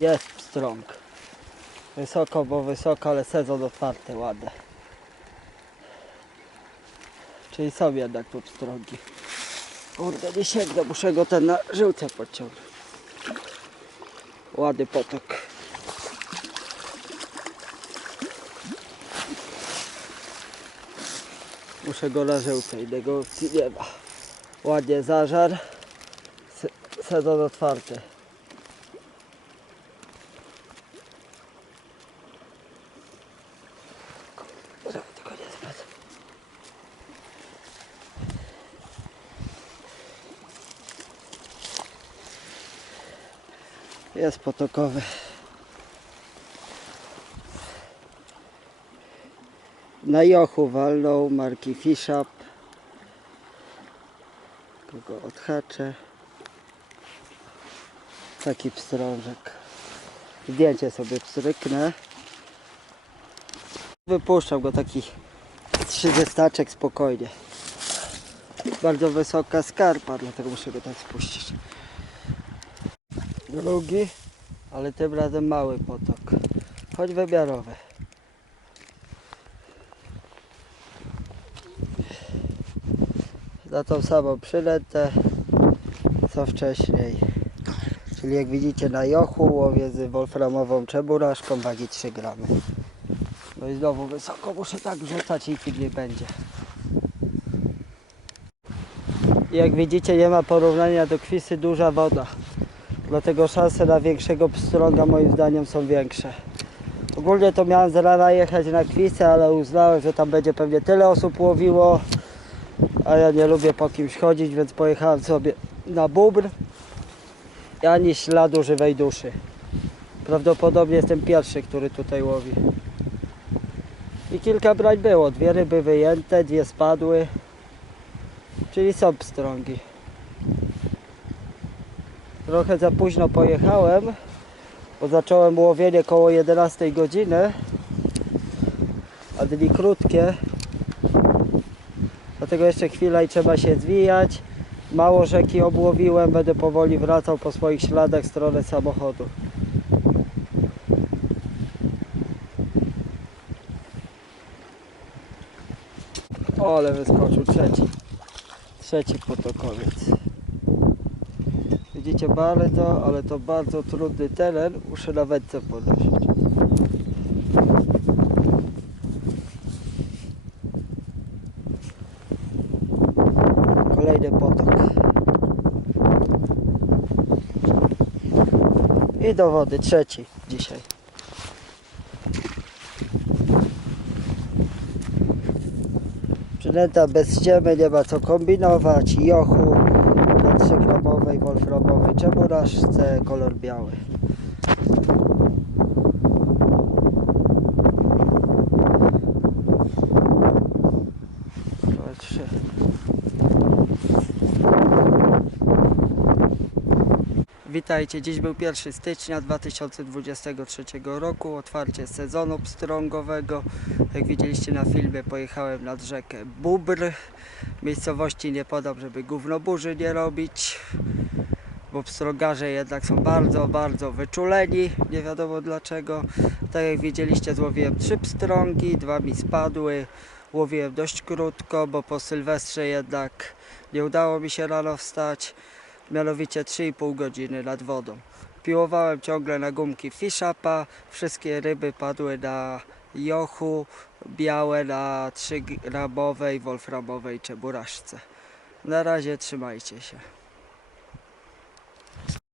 Jest pstrąg. Wysoko, bo wysoko, ale sezon otwarty, ładny. Czyli są jednak tu pstrągi. Kurde, nie sięgnę, muszę go ten na żyłce podciągnąć. Ładny potok. Muszę go na żyłce, innego opcji nie ma. Ładnie zażar. Se sezon otwarty. Jest potokowy. Na jochu walnął marki Fish Up. Kogo odhaczę. Taki pstrążek. Zdjęcie sobie pstryknę. Wypuszczam go taki 30 spokojnie. Bardzo wysoka skarpa, dlatego muszę go tak spuścić. Drugi, ale tym razem mały potok. Choć wymiarowy. Za tą samą przylętę co wcześniej. Czyli jak widzicie na jochu łowię z wolframową czeburaszką wagi 3 gramy. No i znowu wysoko muszę tak rzucać i nie będzie. I Jak widzicie nie ma porównania do kwisy duża woda. Dlatego szanse na większego pstrąga moim zdaniem są większe. Ogólnie to miałem z rana jechać na kwisę, ale uznałem, że tam będzie pewnie tyle osób łowiło. A ja nie lubię po kimś chodzić, więc pojechałem sobie na bubr. I ani śladu żywej duszy. Prawdopodobnie jestem pierwszy, który tutaj łowi. I kilka brań było. Dwie ryby wyjęte, dwie spadły. Czyli są pstrągi. Trochę za późno pojechałem, bo zacząłem łowienie koło 11 godziny, a dni krótkie. Dlatego jeszcze chwila i trzeba się zwijać. Mało rzeki obłowiłem, będę powoli wracał po swoich śladach w stronę samochodu. O, ale wyskoczył trzeci. Trzeci potokowiec. Widzicie bardzo, ale to bardzo trudny teren. Muszę na wędce podnosić. Kolejny potok. I do wody, trzeci dzisiaj. Przynęta bez ściemy, nie ma co kombinować. Jochu na 3 gramowej wolframowej czeburaszce, kolor biały. Dwa, trzy. Witajcie, dziś był 1 stycznia 2023 roku, otwarcie sezonu pstrągowego. Jak widzieliście na filmie, pojechałem nad rzekę Bubr. Miejscowości nie podam, żeby gówno burzy nie robić, bo pstrągarze jednak są bardzo, bardzo wyczuleni, nie wiadomo dlaczego. Tak jak widzieliście, złowiłem trzy pstrągi, dwa mi spadły. Łowiłem dość krótko, bo po Sylwestrze jednak nie udało mi się rano wstać mianowicie 3,5 godziny nad wodą. Piłowałem ciągle na gumki fish-upa, wszystkie ryby padły na jochu, białe na 3 gramowej wolframowej czeburaszce. Na razie trzymajcie się.